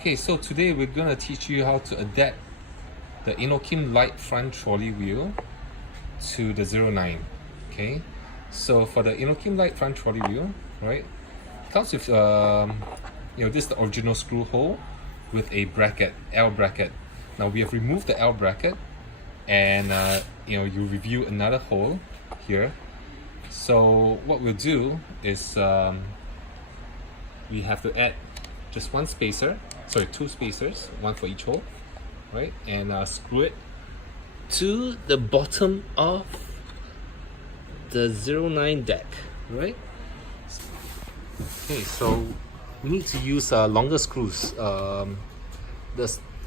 Okay, so today we're gonna teach you how to adapt the Inokim Light front trolley wheel to the 09. Okay, so for the Inokim Light front trolley wheel, right, it comes with this is the original screw hole with a bracket, L bracket. Now we have removed the L bracket, and you review another hole here. So what we'll do is we have to add just two spacers, one for each hole, right? And screw it to the bottom of the 09 deck, right? Okay, so we need to use longer screws. The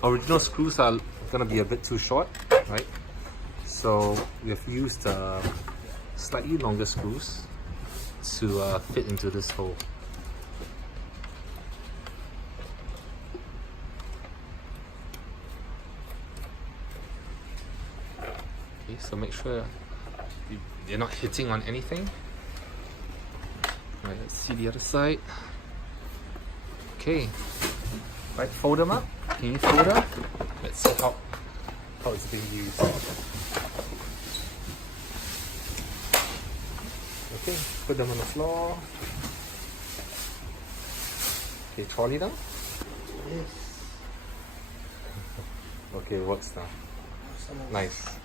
original screws are gonna be a bit too short, right? So we have used slightly longer screws to fit into this hole. Okay, so make sure you're not hitting on anything. Right, let's see the other side. Okay, right, fold them up. Can you fold up? Let's see how it's being used. Okay, put them on the floor. Okay, trolley down. Yes. Okay, works now. Nice.